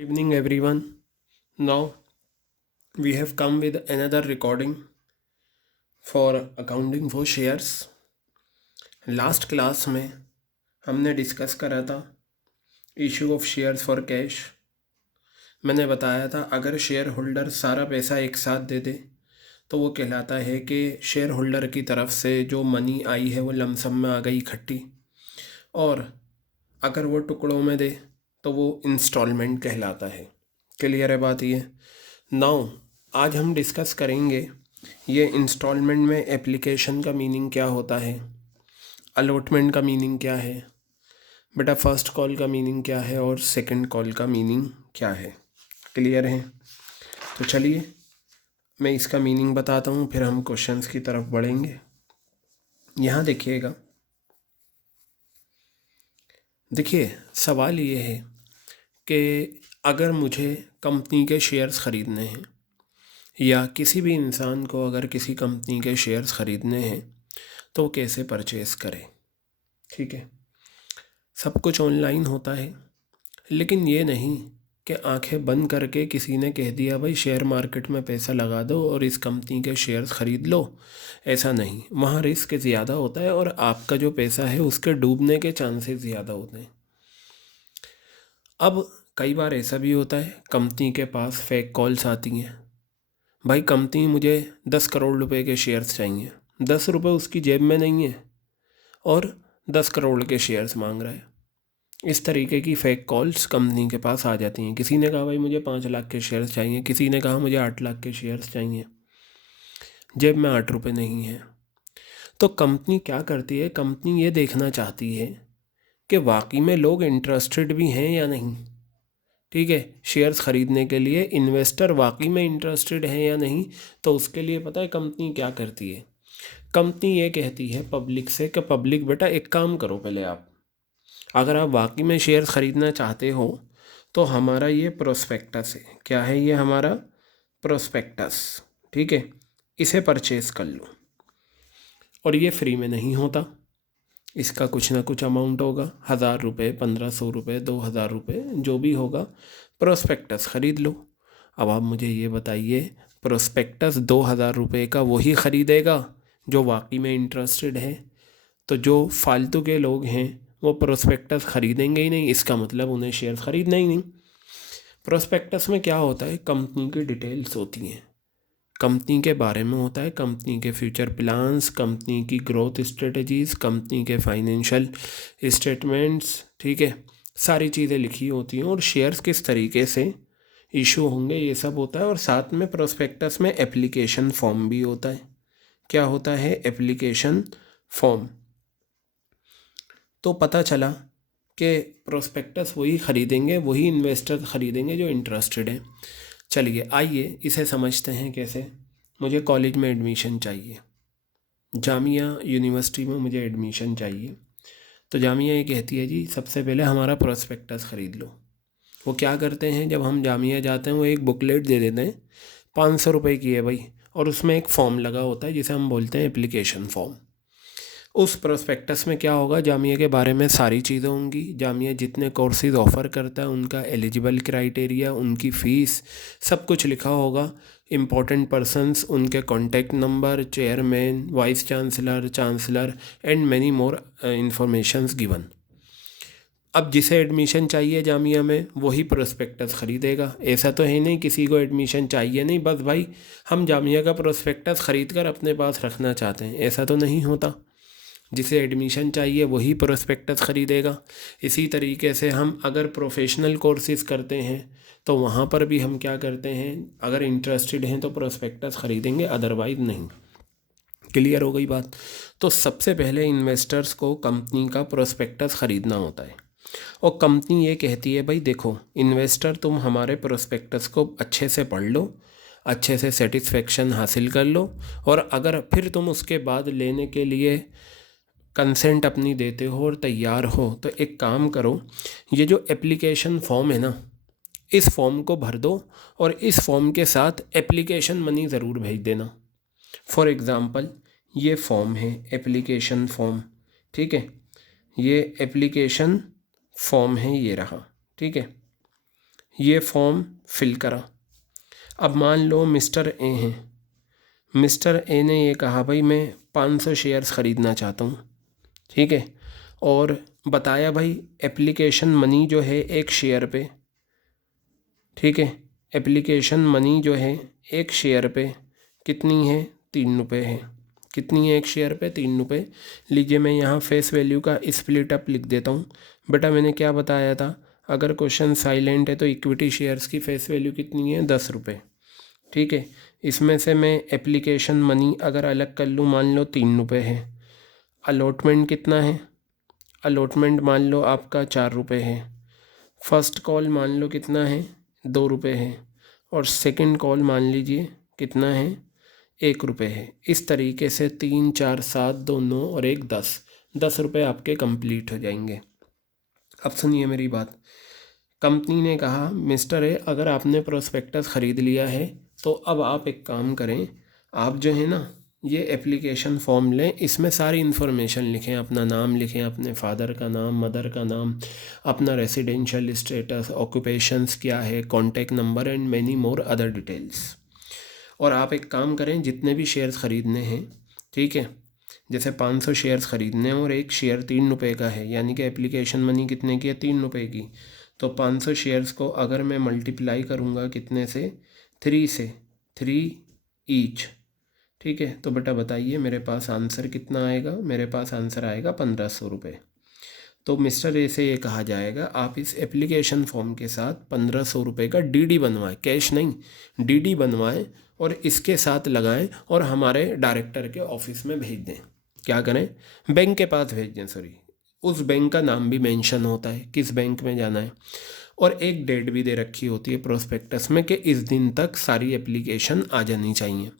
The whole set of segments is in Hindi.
Evening everyone. Now we have come with another recording for accounting for shares. Last class में हमने डिस्कस करा था issue of shares for cash. मैंने बताया था अगर शेयर होल्डर सारा पैसा एक साथ दे दे तो वो कहलाता है कि शेयर होल्डर की तरफ से जो मनी आई है वो लमसम में आ गई इकट्ठी, और अगर वो टुकड़ों में दे तो वो इंस्टॉलमेंट कहलाता है। क्लियर है बात ये? नाउ आज हम डिस्कस करेंगे ये इंस्टॉलमेंट में एप्लीकेशन का मीनिंग क्या होता है, अलॉटमेंट का मीनिंग क्या है, बेटा फर्स्ट कॉल का मीनिंग क्या है और सेकंड कॉल का मीनिंग क्या है। क्लियर है? तो चलिए मैं इसका मीनिंग बताता हूँ, फिर हम क्वेश्चंस की तरफ बढ़ेंगे। यहाँ देखिएगा, देखिए सवाल ये है कि अगर मुझे कंपनी के शेयर्स ख़रीदने हैं या किसी भी इंसान को अगर किसी कंपनी के शेयर्स ख़रीदने हैं तो वो कैसे परचेज़ करे। ठीक है, सब कुछ ऑनलाइन होता है, लेकिन ये नहीं कि आंखें बंद करके किसी ने कह दिया भाई शेयर मार्केट में पैसा लगा दो और इस कंपनी के शेयर्स ख़रीद लो। ऐसा नहीं, वहाँ रिस्क ज़्यादा होता है और आपका जो पैसा है उसके डूबने के चांसेस ज़्यादा होते हैं। अब कई बार ऐसा भी होता है कंपनी के पास फेक कॉल्स आती हैं, भाई कंपनी मुझे 10 करोड़ रुपए के शेयर्स चाहिए, 10 रुपये उसकी जेब में नहीं है और 10 करोड़ के शेयर्स मांग रहा है। इस तरीके की फ़ेक कॉल्स कंपनी के पास आ जाती हैं। किसी ने कहा भाई मुझे 5 लाख के शेयर्स चाहिए, किसी ने कहा मुझे 8 लाख के शेयर्स चाहिए, जेब में 8 रुपये नहीं है। तो कंपनी क्या करती है, कंपनी ये देखना चाहती है कि वाकई में लोग इंटरेस्टेड भी हैं या नहीं। ठीक है, शेयर्स ख़रीदने के लिए इन्वेस्टर वाकई में इंटरेस्टेड हैं या नहीं। तो उसके लिए पता है कंपनी क्या करती है, कंपनी ये कहती है पब्लिक से कि पब्लिक बेटा एक काम करो, पहले आप अगर आप वाकई में शेयर्स ख़रीदना चाहते हो तो हमारा ये प्रोस्पेक्टस है। क्या है ये? हमारा प्रोस्पेक्टस। ठीक है, इसे परचेज़ कर लो। और ये फ्री में नहीं होता, इसका कुछ ना कुछ अमाउंट होगा, 1000 रुपये, 1500 रुपये, 2000 रुपये, जो भी होगा। प्रोस्पेक्टस ख़रीद लो। अब आप मुझे ये बताइए, प्रोस्पेक्टस 2000 रुपये का वही ख़रीदेगा जो वाकई में इंटरेस्टेड है? तो जो फालतू के लोग हैं वो प्रोस्पेक्टस ख़रीदेंगे ही नहीं, इसका मतलब उन्हें शेयर ख़रीदना ही नहीं। प्रोस्पेक्टस में क्या होता है, कंपनी की डिटेल्स होती हैं, कंपनी के बारे में होता है, कंपनी के फ्यूचर प्लान्स, कंपनी की ग्रोथ स्ट्रेटजीज़, कंपनी के फाइनेंशियल स्टेटमेंट्स। ठीक है, सारी चीज़ें लिखी होती हैं और शेयर्स किस तरीके से इशू होंगे ये सब होता है। और साथ में प्रोस्पेक्टस में एप्लीकेशन फॉर्म भी होता है। क्या होता है? Application form. तो पता चला कि प्रोस्पेक्टस वही ख़रीदेंगे, वही इन्वेस्टर ख़रीदेंगे जो इंटरेस्टेड हैं। चलिए आइए इसे समझते हैं कैसे। मुझे कॉलेज में एडमिशन चाहिए, जामिया यूनिवर्सिटी में मुझे एडमिशन चाहिए। तो जामिया ये कहती है जी सबसे पहले हमारा प्रोस्पेक्टस ख़रीद लो। वो क्या करते हैं, जब हम जामिया जाते हैं वो एक बुकलेट दे देते हैं, 500 रुपये की है भाई, और उसमें एक फॉर्म लगा होता है जिसे हम बोलते हैं एप्लीकेशन फॉर्म। उस प्रोस्पेक्टस में क्या होगा, जामिया के बारे में सारी चीज़ें होंगी, जामिया जितने कोर्सेज ऑफ़र करता है उनका एलिजिबल क्राइटेरिया, उनकी फ़ीस, सब कुछ लिखा होगा। इम्पोर्टेंट पर्सन्स, उनके contact number, chairman, vice chancellor, chancellor and many more informations given. अब जिसे एडमिशन चाहिए जामिया में वही प्रोस्पेक्टस ख़रीदेगा। ऐसा तो है नहीं किसी को एडमिशन चाहिए नहीं, बस भाई हम जामिया का प्रोस्पेक्टस ख़रीद कर अपने पास रखना चाहते हैं, ऐसा तो नहीं होता। जिसे एडमिशन चाहिए वही प्रोस्पेक्टस ख़रीदेगा। इसी तरीके से हम अगर प्रोफेशनल कोर्सेज़ करते हैं तो वहाँ पर भी हम क्या करते हैं, अगर इंटरेस्टेड हैं तो प्रोस्पेक्टस ख़रीदेंगे, अदरवाइज़ नहीं। क्लियर हो गई बात? तो सबसे पहले इन्वेस्टर्स को कंपनी का प्रोस्पेक्टस ख़रीदना होता है और कंपनी ये कहती है भाई देखो इन्वेस्टर, तुम हमारे प्रोस्पेक्टस को अच्छे से पढ़ लो, अच्छे से सेटिस्फेक्शन हासिल कर लो, और अगर फिर तुम उसके बाद लेने के लिए कंसेंट अपनी देते हो और तैयार हो तो एक काम करो, ये जो एप्लीकेशन फॉर्म है ना, इस फॉर्म को भर दो और इस फॉर्म के साथ एप्लीकेशन मनी ज़रूर भेज देना। फॉर एग्ज़ाम्पल ये फॉर्म है एप्लीकेशन फॉर्म। ठीक है, ये एप्लीकेशन फॉर्म है, ये रहा। ठीक है, ये फॉर्म फिल करा। अब मान लो मिस्टर ए हैं, मिस्टर ए ने ये कहा भाई मैं 500 शेयर्स ख़रीदना चाहता हूँ, ठीक है, और बताया भाई एप्लीकेशन मनी जो है एक शेयर पे, ठीक है, एप्लीकेशन मनी जो है एक शेयर पे कितनी है, 3 रुपये है। कितनी है एक शेयर पे, 3 रुपये। लीजिए मैं यहाँ फेस वैल्यू का स्प्लिट अप लिख देता हूँ। बेटा मैंने क्या बताया था, अगर क्वेश्चन साइलेंट है तो इक्विटी शेयर्स की फेस वैल्यू कितनी है, 10 रुपये, ठीक है। इसमें से मैं एप्लीकेशन मनी अगर अलग कर लूँ, मान लो 3 रुपये है। अलॉटमेंट कितना है, अलॉटमेंट मान लो आपका 4 रुपये है। फर्स्ट कॉल मान लो कितना है, 2 रुपये है। और सेकंड कॉल मान लीजिए कितना है, 1 रुपये है। इस तरीके से 3, 4, 7, 2, 9 और 1, 10, 10 रुपये आपके कंप्लीट हो जाएंगे। अब सुनिए मेरी बात, कंपनी ने कहा मिस्टर ए अगर आपने प्रोस्पेक्टस ख़रीद लिया है तो अब आप एक काम करें, आप जो है ना ये एप्लीकेशन फॉर्म लें, इसमें सारी इन्फॉर्मेशन लिखें, अपना नाम लिखें, अपने फादर का नाम, मदर का नाम, अपना रेसिडेंशियल स्टेटस, ऑक्यूपेशंस क्या है, contact number and many more other details. और आप एक काम करें, जितने भी शेयर्स ख़रीदने हैं, ठीक है, जैसे 500 शेयर्स ख़रीदने हैं और एक शेयर 3 रुपये का है, यानी कि एप्लीकेशन मनी कितने की है, 3 रुपये की। तो 500 शेयर्स को अगर मैं मल्टीप्लाई करूँगा कितने से, 3 से, 3 ईच, ठीक है। तो बेटा बताइए मेरे पास आंसर कितना आएगा, मेरे पास आंसर आएगा 1500 रुपये। तो मिस्टर ए से ये कहा जाएगा आप इस एप्लीकेशन फॉर्म के साथ 1500 रुपये का डीडी बनवाएं, कैश नहीं, डीडी बनवाएं और इसके साथ लगाएं और हमारे डायरेक्टर के ऑफिस में भेज दें। क्या करें, बैंक के पास भेज दें, सॉरी, उस बैंक का नाम भी मेंशन होता है किस बैंक में जाना है, और एक डेट भी दे रखी होती है प्रोस्पेक्टस में कि इस दिन तक सारी एप्लीकेशन आ जानी चाहिए।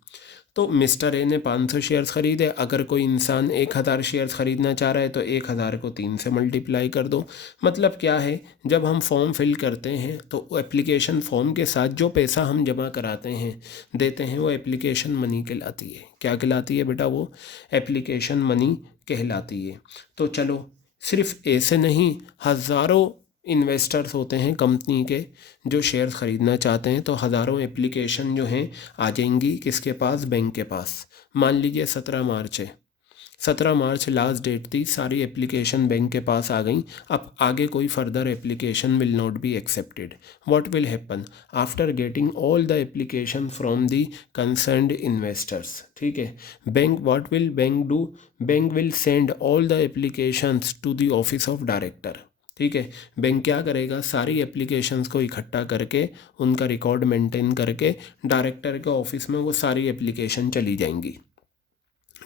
तो मिस्टर ए ने 500 शेयर्स ख़रीदे, अगर कोई इंसान 1000 शेयर्स ख़रीदना चाह रहा है तो 1000 को 3 से मल्टीप्लाई कर दो। मतलब क्या है, जब हम फॉर्म फिल करते हैं तो एप्लीकेशन फॉर्म के साथ जो पैसा हम जमा कराते हैं, देते हैं, वो एप्लीकेशन मनी कहलाती है। क्या कहलाती है बेटा, वो एप्लीकेशन मनी कहलाती है। तो चलो सिर्फ ऐसे नहीं, हज़ारों इन्वेस्टर्स होते हैं कंपनी के जो शेयर्स ख़रीदना चाहते हैं, तो हज़ारों एप्लीकेशन जो हैं आ जाएंगी किसके पास, बैंक के पास। मान लीजिए 17 मार्च है, 17 मार्च लास्ट डेट थी, सारी एप्लीकेशन बैंक के पास आ गई। अब आगे कोई further application will not be accepted. What will happen after getting all the application from the concerned investors, ठीक है। Bank what will bank do, bank will send all the applications to the office of director, ठीक है। बैंक क्या करेगा, सारी एप्लीकेशंस को इकट्ठा करके उनका रिकॉर्ड मेंटेन करके डायरेक्टर के ऑफिस में वो सारी एप्लीकेशन चली जाएंगी,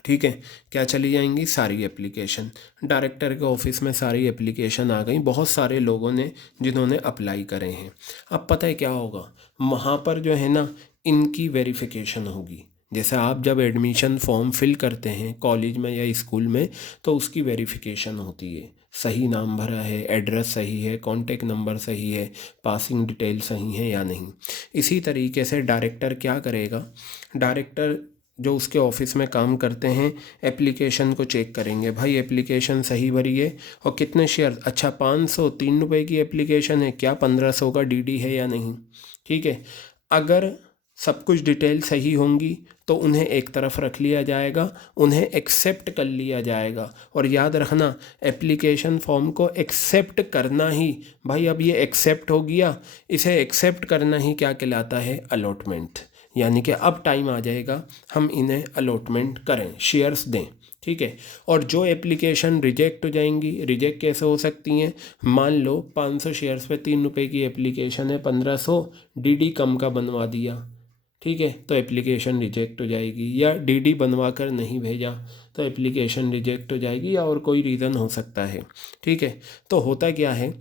ठीक है। क्या चली जाएंगी, सारी एप्लीकेशन डायरेक्टर के ऑफिस में सारी एप्लीकेशन आ गई, बहुत सारे लोगों ने जिन्होंने अप्लाई करे हैं। अब पता है क्या होगा, वहाँ पर जो है ना इनकी वेरिफिकेशन होगी। जैसे आप जब एडमिशन फॉर्म फिल करते हैं कॉलेज में या स्कूल में, तो उसकी वेरिफिकेशन होती है, सही नाम भरा है, एड्रेस सही है, कॉन्टैक्ट नंबर सही है, पासिंग डिटेल सही है या नहीं। इसी तरीके से डायरेक्टर क्या करेगा, डायरेक्टर जो उसके ऑफिस में काम करते हैं एप्लीकेशन को चेक करेंगे, भाई एप्लीकेशन सही भरी है और कितने शेयर, अच्छा 500, 3 रुपये की एप्लीकेशन है, क्या 1500 का डीडी है या नहीं, ठीक है। अगर सब कुछ डिटेल सही होंगी तो उन्हें एक तरफ रख लिया जाएगा, उन्हें एक्सेप्ट कर लिया जाएगा। और याद रखना एप्लीकेशन फॉर्म को एक्सेप्ट करना ही, भाई अब ये एक्सेप्ट हो गया, इसे एक्सेप्ट करना ही क्या कहलाता है, अलॉटमेंट। यानी कि अब टाइम आ जाएगा हम इन्हें अलॉटमेंट करें, शेयर्स दें, ठीक है। और जो एप्लीकेशन रिजेक्ट हो जाएंगी, रिजेक्ट कैसे हो सकती हैं, मान लो 500 शेयर्स पे 3 रुपये की एप्लीकेशन है, 1500 डीडी कम का बनवा दिया, ठीक है, तो एप्लीकेशन रिजेक्ट हो जाएगी। या डीडी बनवा कर नहीं भेजा तो एप्लीकेशन रिजेक्ट हो जाएगी, या और कोई रीज़न हो सकता है, ठीक है। तो होता क्या है,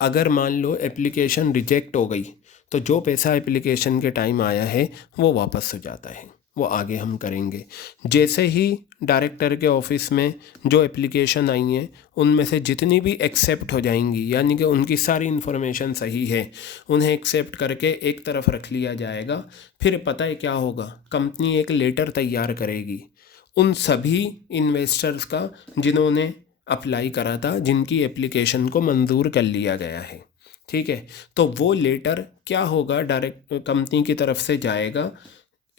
अगर मान लो एप्लीकेशन रिजेक्ट हो गई तो जो पैसा एप्लीकेशन के टाइम आया है वो वापस हो जाता है, वो आगे हम करेंगे। जैसे ही डायरेक्टर के ऑफिस में जो एप्लीकेशन आई हैं उनमें से जितनी भी एक्सेप्ट हो जाएंगी, यानी कि उनकी सारी इन्फॉर्मेशन सही है, उन्हें एक्सेप्ट करके एक तरफ रख लिया जाएगा। फिर पता है क्या होगा, कंपनी एक लेटर तैयार करेगी उन सभी इन्वेस्टर्स का जिन्होंने अप्लाई करा था, जिनकी एप्लीकेशन को मंजूर कर लिया गया है, ठीक है। तो वो लेटर क्या होगा, डायरेक्ट कंपनी की तरफ से जाएगा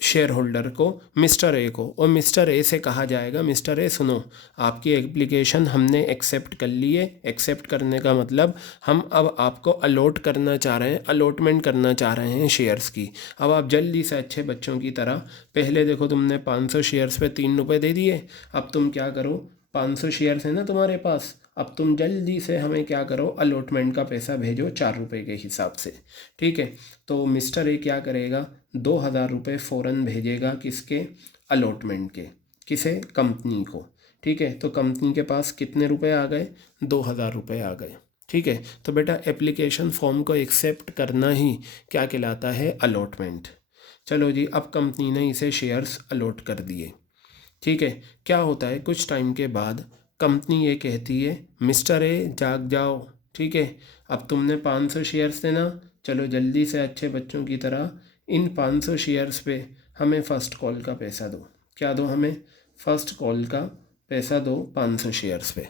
शेयर होल्डर को, मिस्टर ए को, और मिस्टर ए से कहा जाएगा मिस्टर ए सुनो, आपकी एप्लीकेशन हमने एक्सेप्ट कर ली है। एक्सेप्ट करने का मतलब हम अब आपको अलॉट करना चाह रहे हैं, अलॉटमेंट करना चाह रहे हैं शेयर्स की। अब आप जल्दी से अच्छे बच्चों की तरह, पहले देखो तुमने 500 शेयर्स पे 3 रुपये दे दिए, अब तुम क्या करो, 500 शेयर्स है ना तुम्हारे पास, अब तुम जल्दी से हमें क्या करो, अलॉटमेंट का पैसा भेजो 4 रुपये के हिसाब से। ठीक है। तो मिस्टर ए क्या करेगा, 2,000 रुपये फ़ौरन भेजेगा, किसके, अलॉटमेंट के, किसे, कंपनी को। ठीक है। तो कंपनी के पास कितने रुपए आ गए, 2,000 रुपये आ गए। ठीक है। तो बेटा एप्लीकेशन फॉर्म को एक्सेप्ट करना ही क्या कहलाता है, अलॉटमेंट। चलो जी, अब कंपनी ने इसे शेयर्स अलॉट कर दिए। ठीक है। क्या होता है, कुछ टाइम के बाद कंपनी ये कहती है मिस्टर ए जाग जाओ। ठीक है। अब तुमने 500 शेयर्स थे ना, चलो जल्दी से अच्छे बच्चों की तरह इन 500 शेयर्स पे हमें फ़र्स्ट कॉल का पैसा दो। क्या दो, हमें फ़र्स्ट कॉल का पैसा दो 500 शेयर्स पे।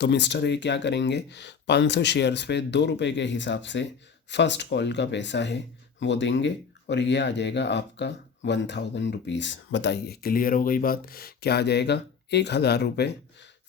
तो मिस्टर ए क्या करेंगे, 500 शेयर्स पे 2 रुपये के हिसाब से फ़र्स्ट कॉल का पैसा है वो देंगे, और ये आ जाएगा आपका 1,000 रुपीज़। बताइए, क्लियर हो गई बात। क्या आ जाएगा, 1,000 रुपये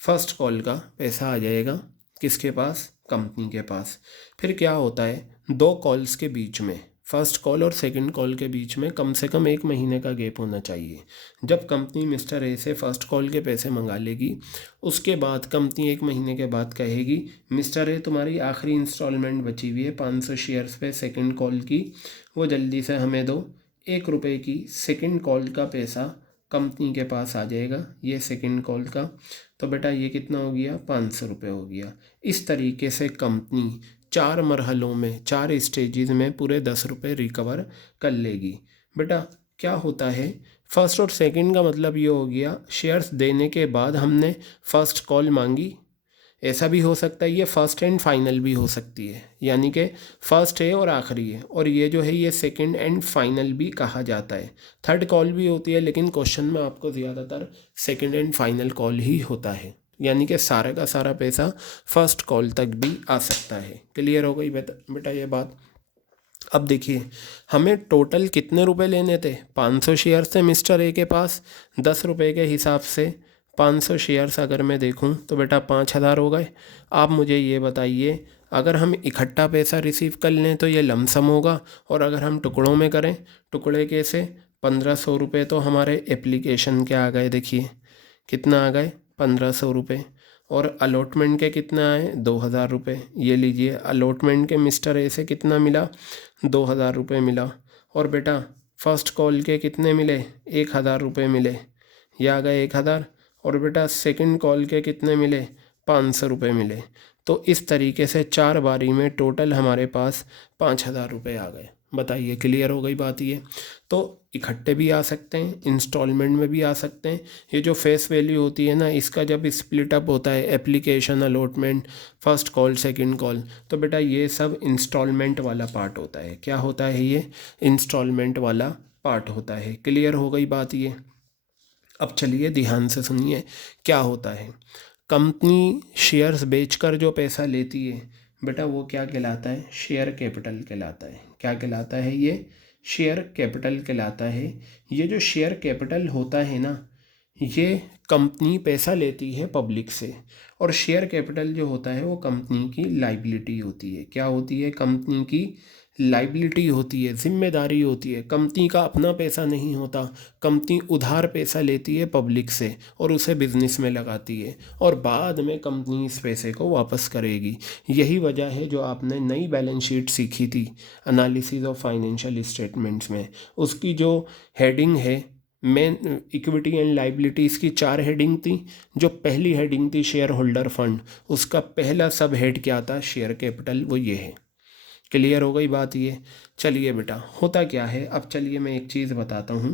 फ़र्स्ट कॉल का पैसा आ जाएगा, किसके पास, कंपनी के पास। फिर क्या होता है, 2 कॉल्स के बीच में, फर्स्ट कॉल और सेकंड कॉल के बीच में कम से कम 1 महीने का गैप होना चाहिए। जब कंपनी मिस्टर ए से फ़र्स्ट कॉल के पैसे मंगा लेगी, उसके बाद कंपनी 1 महीने के बाद कहेगी मिस्टर ए तुम्हारी आखिरी इंस्टॉलमेंट बची हुई है 500 शेयर्स पे सेकंड कॉल की, वो जल्दी से हमें दो। 1 रुपये की सेकंड कॉल का पैसा कंपनी के पास आ जाएगा, ये सेकंड कॉल का। तो बेटा ये कितना हो गया, 500 रुपये हो गया। इस तरीके से कंपनी 4 मरहलों में, 4 स्टेजेस में पूरे 10 रुपये रिकवर कर लेगी। बेटा क्या होता है, फर्स्ट और सेकंड का मतलब ये हो गया, शेयर्स देने के बाद हमने फर्स्ट कॉल मांगी, ऐसा भी हो सकता है, ये फर्स्ट एंड फाइनल भी हो सकती है, यानी कि फर्स्ट है और आखिरी है, और ये जो है ये सेकंड एंड फाइनल भी कहा जाता है। थर्ड कॉल भी होती है, लेकिन क्वेश्चन में आपको ज़्यादातर सेकंड एंड फाइनल कॉल ही होता है, यानी कि सारे का सारा पैसा फर्स्ट कॉल तक भी आ सकता है। क्लियर हो गई बेटा ये बात। अब देखिए, हमें टोटल कितने रुपए लेने थे, 500 शेयर्स थे मिस्टर ए के पास, 10 रुपये के हिसाब से 500 शेयर्स अगर मैं देखूं तो बेटा 5,000 हो गए। आप मुझे ये बताइए, अगर हम इकट्ठा पैसा रिसीव कर लें तो ये लमसम होगा, और अगर हम टुकड़ों में करें, टुकड़े कैसे, 1,500 रुपये तो हमारे एप्लीकेशन के आ गए। देखिए कितना आ गए, 1,500 रुपये, और अलॉटमेंट के कितना आए, 2,000 रुपये। ये लीजिए, अलॉटमेंट के मिस्टर ए से कितना मिला, 2,000 रुपये मिला। और बेटा फर्स्ट कॉल के कितने मिले, 1,000 रुपये मिले, ये आ गए 1,000। और बेटा सेकंड कॉल के कितने मिले, 500 रुपये मिले। तो इस तरीके से 4 बारी में टोटल हमारे पास 5,000 रुपये आ गए। बताइए, क्लियर हो गई बात ये। तो इकट्ठे भी आ सकते हैं, इंस्टॉलमेंट में भी आ सकते हैं। ये जो फेस वैल्यू होती है ना, इसका जब स्प्लिट अप होता है, application, allotment, first call, second call, तो बेटा ये सब इंस्टॉलमेंट वाला पार्ट होता है। क्या होता है, ये इंस्टॉलमेंट वाला पार्ट होता है। क्लियर हो गई बात ये। अब चलिए ध्यान से सुनिए क्या होता है। कंपनी शेयर्स बेचकर जो पैसा लेती है बेटा, वो क्या कहलाता है, शेयर कैपिटल कहलाता है। क्या कहलाता है, ये शेयर कैपिटल कहलाता है। ये जो शेयर कैपिटल होता है ना, ये कंपनी पैसा लेती है पब्लिक से, और शेयर कैपिटल जो होता है वो कंपनी की लाइबिलिटी होती है। क्या होती है, कंपनी की लाइबिलिटी होती है, जिम्मेदारी होती है। कंपनी का अपना पैसा नहीं होता, कंपनी उधार पैसा लेती है पब्लिक से और उसे बिजनेस में लगाती है, और बाद में कंपनी इस पैसे को वापस करेगी। यही वजह है जो आपने नई बैलेंस शीट सीखी थी, एनालिसिस ऑफ फाइनेंशियल स्टेटमेंट्स में, उसकी जो हेडिंग है मेन इक्विटी एंड लाइबिलिटीज़ की 4 हेडिंग थी। जो पहली हेडिंग थी शेयर होल्डर फंड, उसका पहला सब हेड क्या था, शेयर कैपिटल, वो ये है। क्लियर हो गई बात ये। चलिए बेटा, होता क्या है, अब चलिए मैं एक चीज़ बताता हूँ।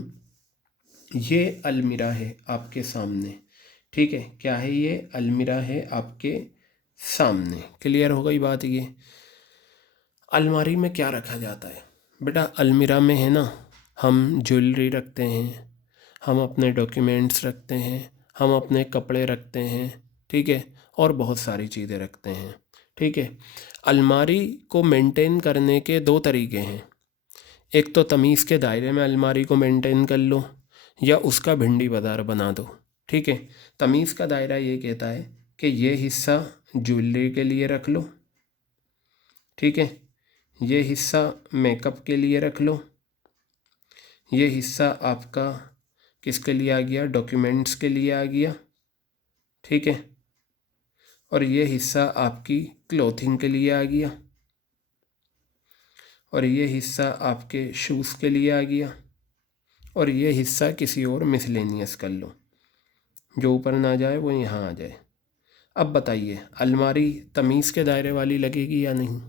ये अलमीरा है आपके सामने, ठीक है, क्या है ये, अलमीरा है आपके सामने। क्लियर हो गई बात ये। अलमारी में क्या रखा जाता है बेटा, अलमीरा में है ना, हम ज्वेलरी रखते हैं, हम अपने डॉक्यूमेंट्स रखते हैं, हम अपने कपड़े रखते हैं, ठीक है, और बहुत सारी चीज़ें रखते हैं। ठीक है। अलमारी को मेंटेन करने के दो तरीके हैं, एक तो तमीज़ के दायरे में अलमारी को मेंटेन कर लो या उसका भिंडी बाजार बना दो। ठीक है। तमीज़ का दायरा ये कहता है कि ये हिस्सा ज्वेलरी के लिए रख लो, ठीक है, ये हिस्सा मेकअप के लिए रख लो, ये हिस्सा आपका किसके लिए आ गया, डॉक्यूमेंट्स के लिए आ गया, ठीक है, और ये हिस्सा आपकी क्लोथिंग के लिए आ गया, और ये हिस्सा आपके शूज़ के लिए आ गया, और ये हिस्सा किसी और मिसलेनियस कर लो, जो ऊपर ना जाए वो यहाँ आ जाए। अब बताइए अलमारी तमीज़ के दायरे वाली लगेगी या नहीं?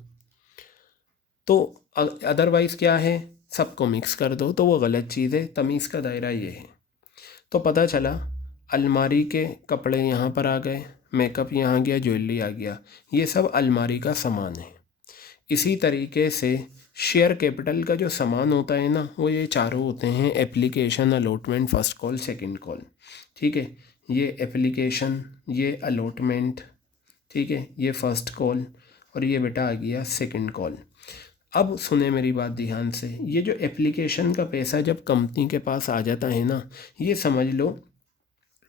तो अदरवाइज़ क्या है, सबको मिक्स कर दो तो वो गलत चीज़ है। तमीज़ का दायरा ये है। तो पता चला अलमारी के कपड़े यहाँ पर आ गए, मेकअप यहाँ गया, ज्वेलरी आ गया, ये सब अलमारी का सामान है। इसी तरीके से शेयर कैपिटल का जो सामान होता है ना, वो ये चारों होते हैं, application, allotment, first call, second call. ठीक है, ये एप्लीकेशन, ये अलॉटमेंट, ठीक है, ये फर्स्ट कॉल, और ये बेटा आ गया सेकंड कॉल। अब सुने मेरी बात ध्यान से, ये जो एप्लीकेशन का पैसा जब कंपनी के पास आ जाता है ना, ये समझ लो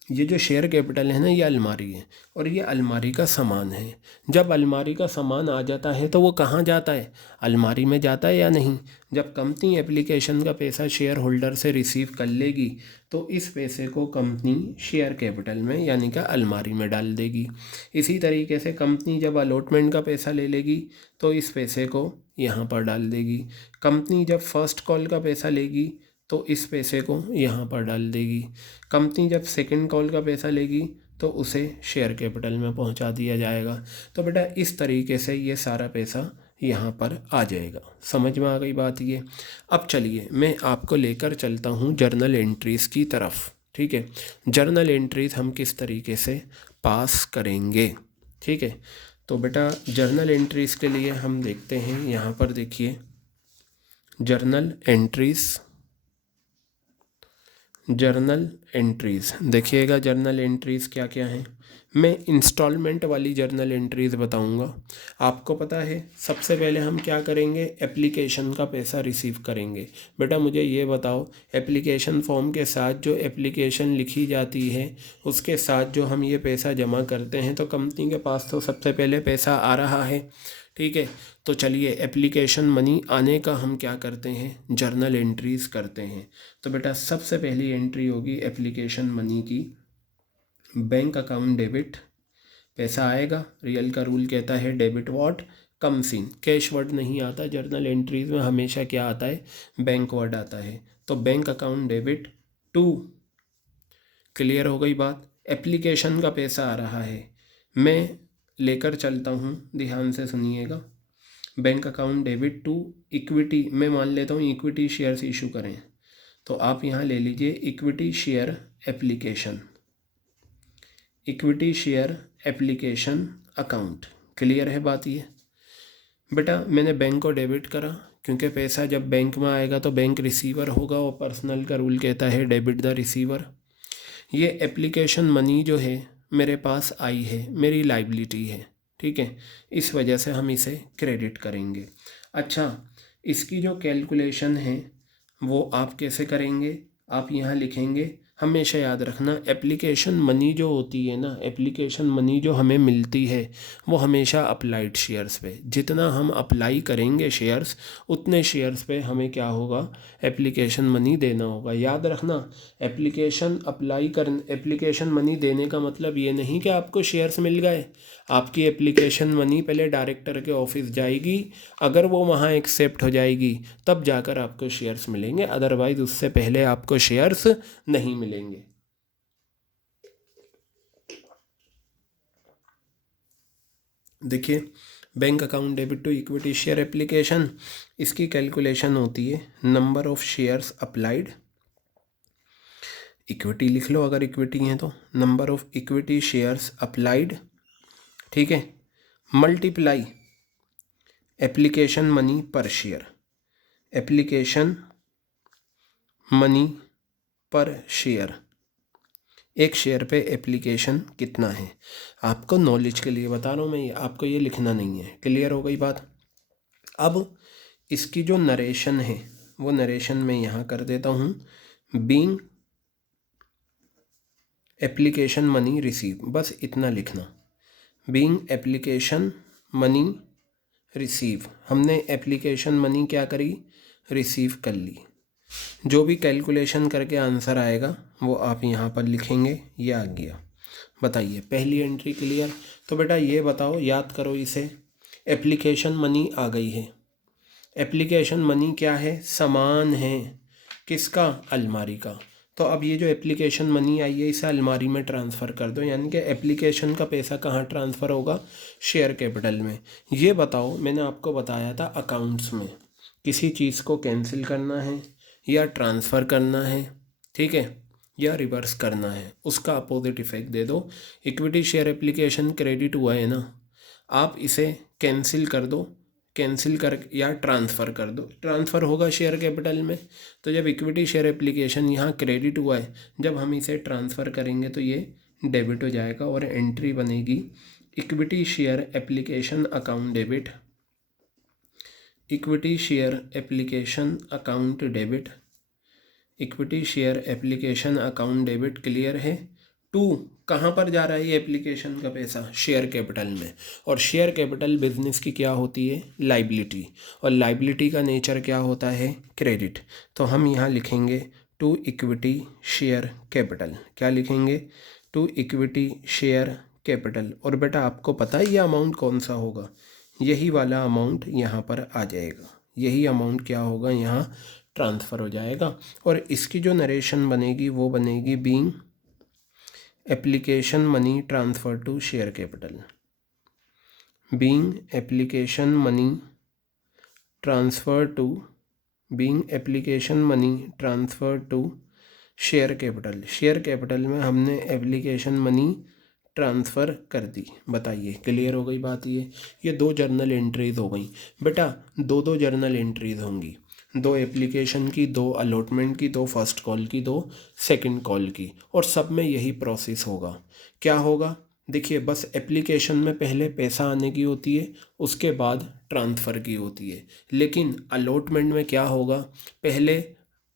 ये जो शेयर कैपिटल है ना, ये अलमारी है और ये अलमारी का सामान है। जब अलमारी का सामान आ जाता है तो वो कहाँ जाता है, अलमारी में जाता है या नहीं? जब कंपनी एप्लीकेशन का पैसा शेयर होल्डर से रिसीव कर लेगी तो इस पैसे को कंपनी शेयर कैपिटल में यानी कि अलमारी में डाल देगी। इसी तरीके से कंपनी जब अलॉटमेंट का पैसा ले लेगी तो इस पैसे को यहाँ पर डाल देगी। कंपनी जब फर्स्ट कॉल का पैसा लेगी तो इस पैसे को यहाँ पर डाल देगी। कंपनी जब सेकंड कॉल का पैसा लेगी तो उसे शेयर कैपिटल में पहुँचा दिया जाएगा। तो बेटा इस तरीके से ये सारा पैसा यहाँ पर आ जाएगा। समझ में आ गई बात ये? अब चलिए मैं आपको लेकर चलता हूँ जर्नल एंट्रीज़ की तरफ। ठीक है, जर्नल एंट्रीज़ हम किस तरीके से पास करेंगे। ठीक है, तो बेटा जर्नल एंट्रीज़ के लिए हम देखते हैं, यहाँ पर देखिए जर्नल एंट्रीज़ देखिएगा। जर्नल एंट्रीज़ क्या क्या हैं, मैं इंस्टॉलमेंट वाली जर्नल एंट्रीज़ बताऊंगा। आपको पता है सबसे पहले हम क्या करेंगे, एप्लीकेशन का पैसा रिसीव करेंगे। बेटा मुझे ये बताओ, एप्लीकेशन फॉर्म के साथ जो एप्लीकेशन लिखी जाती है उसके साथ जो हम ये पैसा जमा करते हैं तो कंपनी के पास तो सबसे पहले पैसा आ रहा है। ठीक है, तो चलिए एप्लीकेशन मनी आने का हम क्या करते हैं, जर्नल एंट्रीज़ करते हैं। तो बेटा सबसे पहली एंट्री होगी एप्लीकेशन मनी की, बैंक अकाउंट डेबिट, पैसा आएगा, रियल का रूल कहता है debit what comes in, cash word नहीं आता जर्नल एंट्रीज़ में, हमेशा क्या आता है, बैंक वर्ड आता है। तो bank account debit to, clear हो गई बात। एप्लीकेशन का पैसा आ रहा है, मैं लेकर चलता हूँ, ध्यान से सुनिएगा। Bank account debit to equity, मैं मान लेता हूँ इक्विटी शेयर्स इशू करें, तो आप यहाँ ले लीजिए equity share application, equity share application account. Clear है बात ये? बेटा मैंने बैंक को डेबिट करा, क्योंकि पैसा जब बैंक में आएगा तो बैंक रिसीवर होगा और पर्सनल का रूल कहता है डेबिट द रिसीवर। ये एप्लीकेशन मनी जो है मेरे पास आई है, मेरी लाइबिलिटी है। ठीक है, इस वजह से हम इसे क्रेडिट करेंगे। अच्छा, इसकी जो कैलकुलेशन है वो आप कैसे करेंगे, आप यहाँ लिखेंगे, हमेशा याद रखना एप्लीकेशन मनी जो होती है ना, एप्लीकेशन मनी जो हमें मिलती है वो हमेशा अप्लाइड शेयर्स पे, जितना हम अप्लाई करेंगे शेयर्स उतने शेयर्स पे हमें क्या होगा, एप्लीकेशन मनी देना होगा। याद रखना एप्लीकेशन मनी देने का मतलब ये नहीं कि आपको शेयर्स मिल गए। आपकी एप्लीकेशन मनी पहले डायरेक्टर के ऑफिस जाएगी, अगर वो वहाँ एक्सेप्ट हो जाएगी तब जाकर आपको शेयर्स मिलेंगे, अदरवाइज उससे पहले आपको शेयर्स नहीं मिलेंगे। देखिए bank account debit to equity share application, इसकी कैलकुलेशन होती है number of shares applied, equity लिख लो अगर इक्विटी है तो, number of equity shares applied, ठीक है, multiply application money per share, application money per share एक शेयर पे एप्लीकेशन कितना है। आपको नॉलेज के लिए बता रहा हूँ मैं, आपको ये लिखना नहीं है। क्लियर हो गई बात। अब इसकी जो नरेशन है वो नरेशन मैं यहाँ कर देता हूँ, बीइंग एप्लीकेशन मनी रिसीव, बस इतना लिखना, बीइंग एप्लीकेशन मनी रिसीव। हमने एप्लीकेशन मनी क्या करी, रिसीव कर ली। जो भी कैलकुलेशन करके आंसर आएगा वो आप यहाँ पर लिखेंगे। ये आ गया। बताइए पहली एंट्री क्लियर। तो बेटा ये बताओ, याद करो इसे, एप्लीकेशन मनी आ गई है। एप्लीकेशन मनी क्या है, सामान है किसका, अलमारी का। तो अब ये जो एप्लीकेशन मनी आई है इसे अलमारी में ट्रांसफ़र कर दो, यानी कि एप्लीकेशन का पैसा कहाँ ट्रांसफ़र होगा, शेयर कैपिटल में। ये बताओ, मैंने आपको बताया था अकाउंट्स में किसी चीज़ को कैंसिल करना है या ट्रांसफ़र करना है, ठीक है, या रिवर्स करना है, उसका अपोजिट इफेक्ट दे दो। इक्विटी शेयर एप्लीकेशन क्रेडिट हुआ है ना, आप इसे कैंसिल कर दो, कैंसिल कर या ट्रांसफ़र कर दो। ट्रांसफ़र होगा शेयर कैपिटल में। तो जब इक्विटी शेयर एप्लीकेशन यहाँ क्रेडिट हुआ है, जब हम इसे ट्रांसफ़र करेंगे तो ये डेबिट हो जाएगा और एंट्री बनेगी equity share application account debit, equity share application account debit, equity share application account debit. Clear है। टू कहाँ पर जा रहा है ये एप्लीकेशन का पैसा, शेयर कैपिटल में। और शेयर कैपिटल बिजनेस की क्या होती है, लाइबिलिटी, और लाइबिलिटी का नेचर क्या होता है, क्रेडिट। तो हम यहाँ लिखेंगे टू इक्विटी शेयर कैपिटल। क्या लिखेंगे, टू इक्विटी शेयर कैपिटल। और बेटा आपको पता है ये अमाउंट कौन सा होगा, यही वाला अमाउंट यहाँ पर आ जाएगा। यही अमाउंट क्या होगा, यहाँ ट्रांसफ़र हो जाएगा। और इसकी जो नरेशन बनेगी वो बनेगी being application money transfer to share capital, being application money transfer to, being application money transfer to share capital. Share capital में हमने एप्लीकेशन मनी ट्रांसफ़र कर दी। बताइए क्लियर हो गई बात। ये दो जर्नल एंट्रीज़ हो गई बेटा, दो जर्नल एंट्रीज़ होंगी, दो एप्लीकेशन की, दो अलॉटमेंट की, दो फर्स्ट कॉल की, दो सेकंड कॉल की, और सब में यही प्रोसेस होगा। क्या होगा, देखिए बस एप्लीकेशन में पहले पैसा आने की होती है, उसके बाद ट्रांसफ़र की होती है। लेकिन अलॉटमेंट में क्या होगा, पहले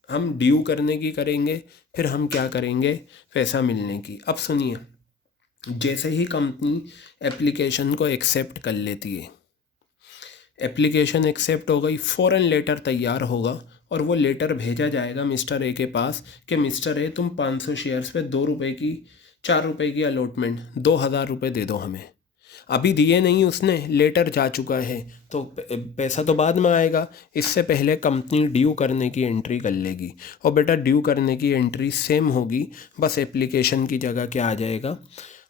हम ड्यू करने की करेंगे, फिर हम क्या करेंगे, पैसा मिलने की। अब सुनिए, जैसे ही कंपनी एप्लीकेशन को एक्सेप्ट कर लेती है, एप्लीकेशन एक्सेप्ट हो गई, फ़ौरन लेटर तैयार होगा और वो लेटर भेजा जाएगा मिस्टर ए के पास कि मिस्टर ए तुम 500 शेयर्स पे 2 रुपये की, 4 रुपये की अलॉटमेंट, 2000 रुपये दे दो हमें। अभी दिए नहीं उसने, लेटर जा चुका है, तो पैसा तो बाद में आएगा। इससे पहले कंपनी ड्यू करने की एंट्री कर लेगी। और बेटा ड्यू करने की एंट्री सेम होगी, बस एप्लीकेशन की जगह क्या आ जाएगा,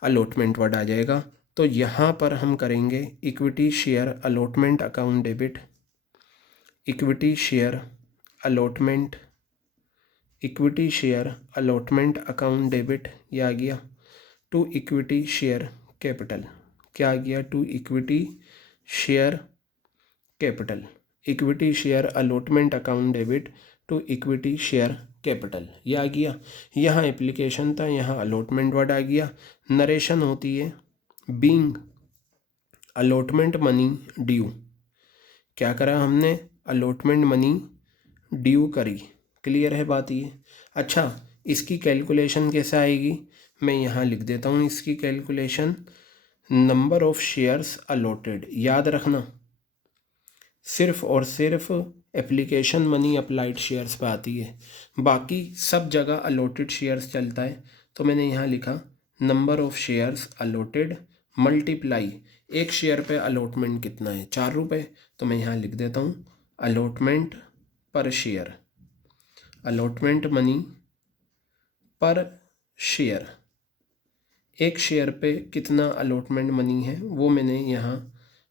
अलॉटमेंट वर्ड आ जाएगा। तो यहाँ पर हम करेंगे equity share allotment account debit, equity share allotment, equity share allotment account debit, ये आ गया टू इक्विटी शेयर कैपिटल। क्या आ गया, to equity share capital, equity share allotment account debit to equity share capital, ये आ गया। यहाँ एप्लीकेशन था, यहाँ अलॉटमेंट वर्ड आ गया। नरेशन होती है बीइंग अलॉटमेंट मनी ड्यू। क्या करा हमने, अलॉटमेंट मनी ड्यू करी। क्लियर है बात ये। अच्छा, इसकी कैलकुलेशन कैसे आएगी, मैं यहाँ लिख देता हूँ इसकी calculation, number of shares allotted. याद रखना सिर्फ और सिर्फ एप्लीकेशन मनी अप्लाइड शेयर्स पे आती है, बाकी सब जगह अलॉटेड शेयर्स चलता है। तो मैंने यहाँ लिखा number of shares allotted multiply, एक शेयर पे अलॉटमेंट कितना है, 4 रुपये। तो मैं यहाँ लिख देता हूँ अलॉटमेंट पर share, allotment money per share, एक शेयर पे कितना अलॉटमेंट मनी है वो मैंने यहाँ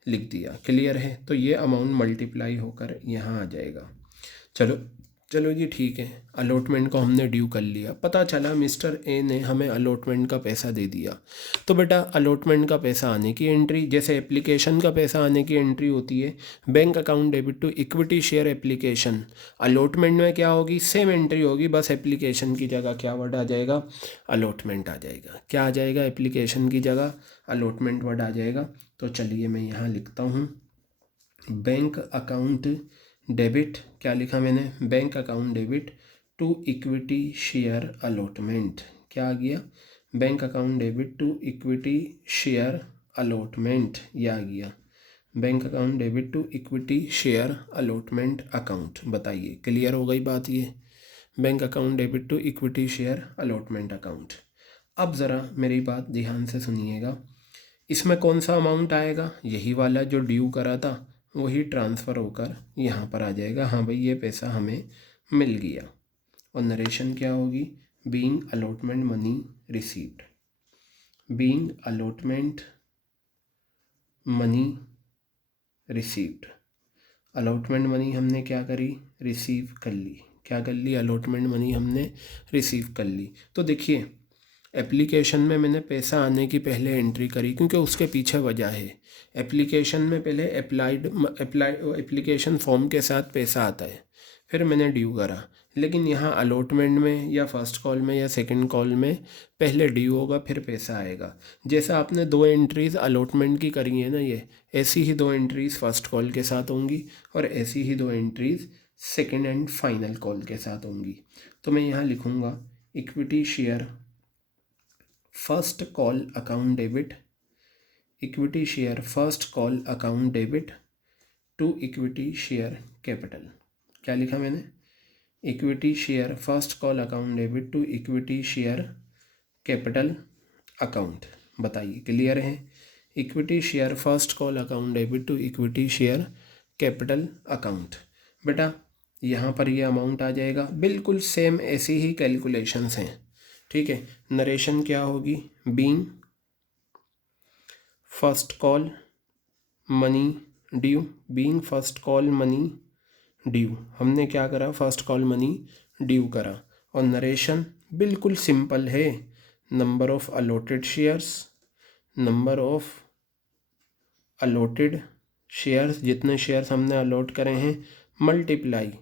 लिख दिया। क्लियर है। तो ये अमाउंट मल्टीप्लाई होकर यहाँ आ जाएगा। चलो चलो जी ठीक है, अलॉटमेंट को हमने ड्यू कर लिया, पता चला मिस्टर ए ने हमें अलॉटमेंट का पैसा दे दिया। तो बेटा अलॉटमेंट का पैसा आने की एंट्री, जैसे एप्लीकेशन का पैसा आने की एंट्री होती है bank account debit to equity share application, allotment में क्या होगी, सेम एंट्री होगी, बस एप्लीकेशन की जगह क्या वर्ड आ जाएगा, अलॉटमेंट आ जाएगा। क्या आ जाएगा, एप्लीकेशन की जगह अलॉटमेंट वर्ड आ जाएगा। तो चलिए मैं यहाँ लिखता हूँ बैंक अकाउंट डेबिट, क्या लिखा मैंने, bank account debit to equity share allotment. क्या आ गया, bank account debit to equity share allotment, ये आ गया bank account debit to equity share allotment account. बताइए क्लियर हो गई बात, ये bank account debit to equity share allotment account. अब ज़रा मेरी बात ध्यान से सुनिएगा, इसमें कौन सा अमाउंट आएगा, यही वाला जो ड्यू करा था वही ट्रांसफ़र होकर यहाँ पर आ जाएगा। हाँ भाई ये पैसा हमें मिल गया। और नरेशन क्या होगी, being allotment money received, being allotment money received. Allotment money हमने क्या करी, रिसीव कर ली। क्या कर ली, अलॉटमेंट मनी हमने रिसीव कर ली। तो देखिए एप्लीकेशन में मैंने पैसा आने की पहले एंट्री करी, क्योंकि उसके पीछे वजह है। एप्लीकेशन में पहले एप्लीकेशन फॉर्म के साथ पैसा आता है, फिर मैंने ड्यू करा। लेकिन यहाँ अलॉटमेंट में या फर्स्ट कॉल में या सेकंड कॉल में पहले ड्यू होगा फिर पैसा आएगा। जैसा आपने दो एंट्रीज़ अलॉटमेंट की करी है ना, ये ऐसी ही दो एंट्रीज़ फर्स्ट कॉल के साथ होंगी और ऐसी ही दो entries second and final call के साथ होंगी। तो मैं यहाँ लिखूँगा equity share first call account debit, equity share first call account debit to equity share capital. क्या लिखा मैंने, equity share first call account debit to equity share capital account. बताइए क्लियर है, equity share first call account debit to equity share capital account. बेटा यहाँ पर ये अमाउंट आ जाएगा, बिल्कुल सेम ऐसी ही कैलकुलेशंस हैं, ठीक है। नरेशन क्या होगी, being first call money due, being first call money due, हमने क्या करा, फर्स्ट कॉल मनी ड्यू करा। और नरेशन बिल्कुल सिंपल है, number of allotted shares, number of allotted shares, जितने शेयर्स हमने अलॉट करे हैं मल्टीप्लाई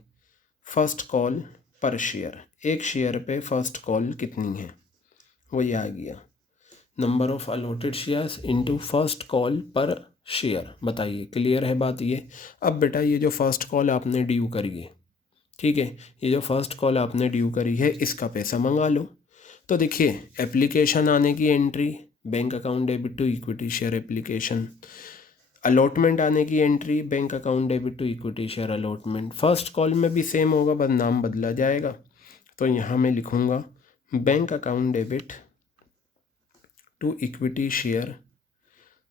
फर्स्ट कॉल पर शेयर, एक शेयर पे फर्स्ट कॉल कितनी है वो ये आ गया, number of allotted shares into first call पर शेयर। बताइए क्लियर है बात ये। अब बेटा ये जो फर्स्ट कॉल आपने ड्यू करी है, ठीक है, ये जो फर्स्ट कॉल आपने ड्यू करी है इसका पैसा मंगा लो। तो देखिए एप्लीकेशन आने की entry bank account debit to equity share application, allotment आने की entry bank account debit to equity share allotment. First call में भी सेम होगा, बस नाम बदला जाएगा। तो यहाँ मैं लिखूँगा bank account debit to equity share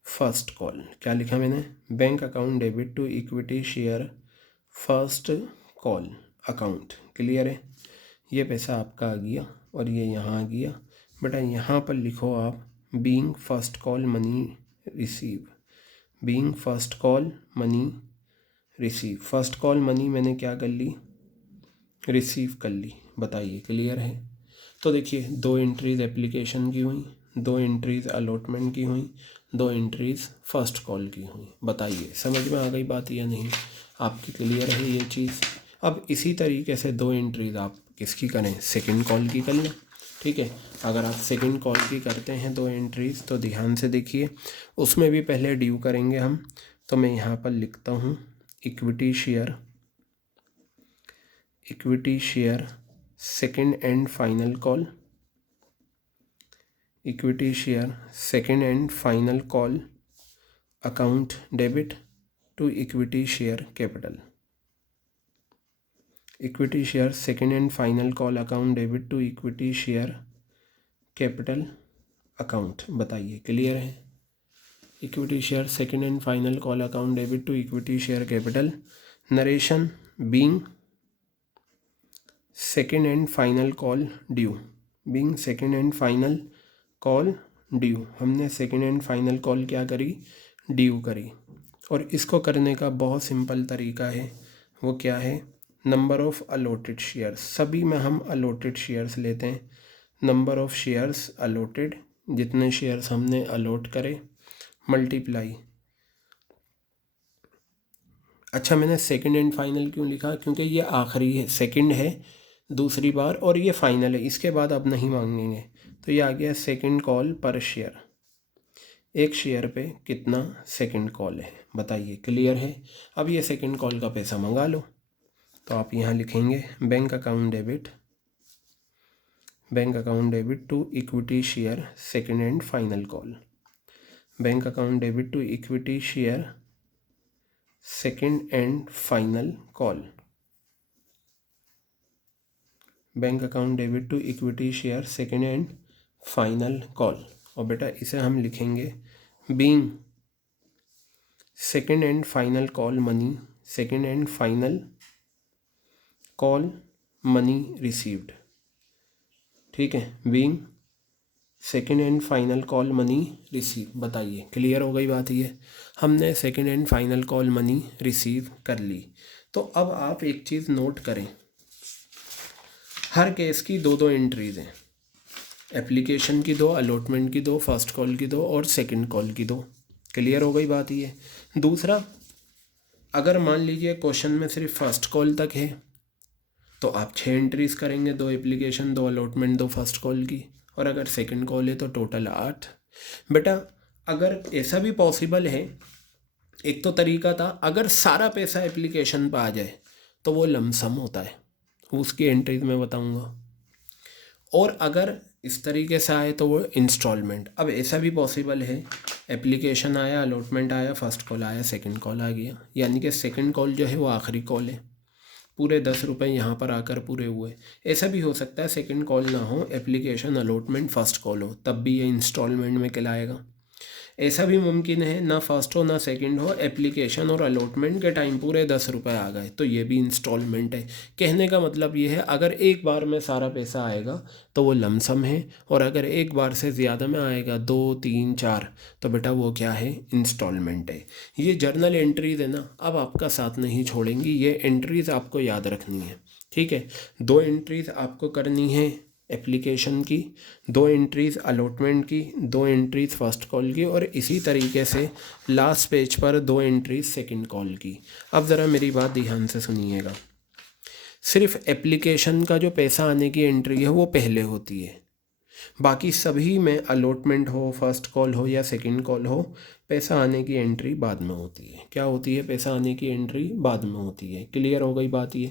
first call. क्या लिखा मैंने, bank account debit to equity share first call account. Clear है, ये पैसा आपका आ गया और ये यहाँ आ गया। बेटा यहाँ पर लिखो आप being first call money receive, being first call money receive, first call money मैंने क्या कर ली, रिसीव कर ली। बताइए क्लियर है। तो देखिए दो एंट्रीज़ एप्लीकेशन की हुई, दो एंट्रीज़ अलॉटमेंट की हुई, दो एंट्रीज़ फर्स्ट कॉल की हुई। बताइए समझ में आ गई बात या नहीं, आपकी क्लियर है ये चीज़। अब इसी तरीके से दो एंट्रीज़ आप किसकी करें, सेकंड कॉल की कर लें, ठीक है। अगर आप सेकंड कॉल की करते हैं दो एंट्रीज़ तो ध्यान से देखिए, उसमें भी पहले ड्यू करेंगे हम। तो मैं यहाँ पर लिखता हूँ equity share, equity share second and final call, equity share second and final call account debit to equity share capital, equity share second and final call account debit to equity share capital account. बताइए क्लियर है, equity share second and final call account debit to equity share capital. Narration being second and final call due, being second and final call due, हमने सेकंड एंड फाइनल कॉल क्या करी, ड्यू करी। और इसको करने का बहुत सिंपल तरीका है, वो क्या है, नंबर ऑफ़ अलॉटेड शेयर्स, सभी में हम अलॉटेड शेयर्स लेते हैं। नंबर ऑफ़ शेयर्स अलॉटेड, जितने शेयर्स हमने अलॉट करे, मल्टीप्लाई। अच्छा, मैंने सेकंड एंड फाइनल क्यों लिखा? क्योंकि ये आखिरी है, सेकंड है दूसरी बार, और ये फाइनल है, इसके बाद अब नहीं मांगेंगे। तो ये आ गया सेकंड कॉल पर शेयर। एक शेयर पे कितना सेकंड कॉल है बताइए। क्लियर है? अब ये सेकंड कॉल का पैसा मंगा लो। तो आप यहाँ लिखेंगे bank account debit to equity share second and final call. Bank account debit to equity share second and final call. Bank account debit to equity share second and final call. और बेटा इसे हम लिखेंगे being second and final call money, second and final call money received. ठीक है, being second and final call money receive. बताइए, क्लियर हो गई बात? ये हमने second and final call money receive कर ली। तो अब आप एक चीज़ नोट करें, हर केस की दो दो एंट्रीज़ हैं। एप्लीकेशन की दो, अलॉटमेंट की दो, फर्स्ट कॉल की दो और सेकंड कॉल की दो। क्लियर हो गई बात ये? दूसरा, अगर मान लीजिए क्वेश्चन में सिर्फ फर्स्ट कॉल तक है तो आप 6 एंट्रीज़ करेंगे, 2 एप्लीकेशन, 2 अलॉटमेंट, 2 फर्स्ट कॉल की। और अगर सेकंड कॉल है तो टोटल 8। बेटा अगर ऐसा भी पॉसिबल है, एक तो तरीका था अगर सारा पैसा एप्लीकेशन पर आ जाए तो वो लमसम होता है, उसकी एंट्रीज मैं बताऊंगा। और अगर इस तरीके से आए तो वो इंस्टॉलमेंट। अब ऐसा भी पॉसिबल है, एप्लीकेशन आया, अलॉटमेंट आया, फर्स्ट कॉल आया, सेकंड कॉल आ गया, यानी कि सेकंड कॉल जो है वो आखिरी कॉल है, पूरे 10 रुपये यहाँ पर आकर पूरे हुए। ऐसा भी हो सकता है सेकंड कॉल ना हो, एप्लीकेशन, अलॉटमेंट, फर्स्ट कॉल हो, तब भी ये इंस्टॉलमेंट में कहलाएगा। ऐसा भी मुमकिन है ना फर्स्ट हो ना सेकंड हो, एप्लीकेशन और अलॉटमेंट के टाइम पूरे 10 रुपये आ गए तो ये भी इंस्टॉलमेंट है। कहने का मतलब ये है, अगर एक बार में सारा पैसा आएगा तो वो लमसम है, और अगर एक बार से ज़्यादा में आएगा, 2, 3, 4, तो बेटा वो क्या है? इंस्टॉलमेंट है। ये जर्नल एंट्रीज़ है ना, अब आपका साथ नहीं छोड़ेंगी, ये एंट्रीज़ आपको याद रखनी है। ठीक है, 2 एंट्रीज़ आपको करनी है एप्लीकेशन की, 2 एंट्रीज़ अलॉटमेंट की, 2 एंट्रीज़ फर्स्ट कॉल की, और इसी तरीके से लास्ट पेज पर 2 एंट्रीज़ सेकंड कॉल की। अब ज़रा मेरी बात ध्यान से सुनिएगा, सिर्फ एप्लीकेशन का जो पैसा आने की एंट्री है वो पहले होती है, बाकी सभी में अलॉटमेंट हो, फर्स्ट कॉल हो या सेकंड कॉल हो, पैसा आने की एंट्री बाद में होती है। क्या होती है? पैसा आने की एंट्री बाद में होती है। क्लियर हो गई बात? ये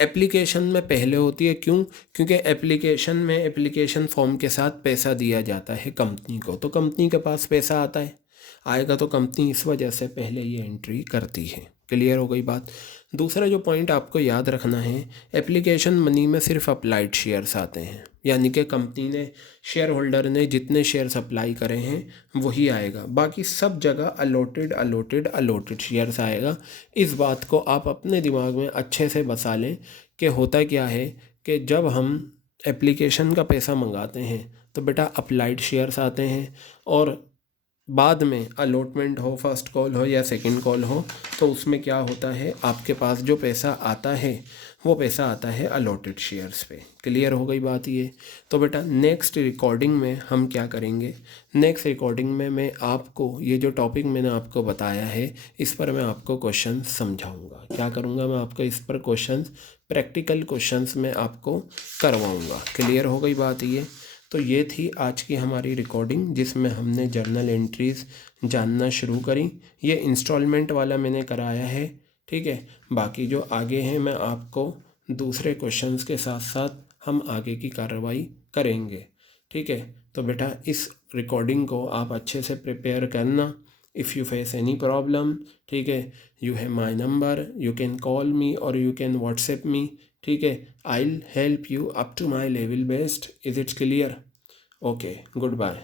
एप्लीकेशन में पहले होती है। क्यों? क्योंकि एप्लीकेशन में एप्लीकेशन फॉर्म के साथ पैसा दिया जाता है कंपनी को, तो कंपनी के पास पैसा आता है, आएगा तो कंपनी इस वजह से पहले ये एंट्री करती है। क्लियर हो गई बात? दूसरा जो पॉइंट आपको याद रखना है, एप्लीकेशन मनी में सिर्फ अप्लाइड शेयर्स आते हैं, यानी कि कंपनी ने, शेयर होल्डर ने जितने शेयर्स अप्लाई करे हैं वही आएगा, बाकी सब जगह अलॉटेड शेयर्स आएगा। इस बात को आप अपने दिमाग में अच्छे से बसा लें कि होता क्या है कि जब हम एप्लीकेशन का पैसा मंगाते हैं तो बेटा अप्लाइड शेयर्स आते हैं, और बाद में अलॉटमेंट हो, फर्स्ट कॉल हो या सेकंड कॉल हो, तो उसमें क्या होता है, आपके पास जो पैसा आता है वो पैसा आता है अलॉटेड शेयर्स पे। क्लियर हो गई बात ये? तो बेटा नेक्स्ट रिकॉर्डिंग में हम क्या करेंगे, नेक्स्ट रिकॉर्डिंग में मैं आपको ये जो टॉपिक मैंने आपको बताया है इस पर मैं आपको क्वेश्चन समझाऊंगा। क्या करूँगा मैं आपको इस पर क्वेश्चन, प्रैक्टिकल क्वेश्चंस में आपको करवाऊँगा। क्लियर हो गई बात ये? तो ये थी आज की हमारी रिकॉर्डिंग जिसमें हमने जर्नल एंट्रीज़ जानना शुरू करी। ये इंस्टॉलमेंट वाला मैंने कराया है, ठीक है। बाकी जो आगे हैं मैं आपको दूसरे क्वेश्चंस के साथ साथ हम आगे की कार्रवाई करेंगे, ठीक है। तो बेटा इस रिकॉर्डिंग को आप अच्छे से प्रिपेयर करना। If you face any problem, ठीक है, you have my number, you can call me और यू कैन व्हाट्सएप मी, ठीक है। I will help you up to my level best. Is it's clear? Okay, good bye.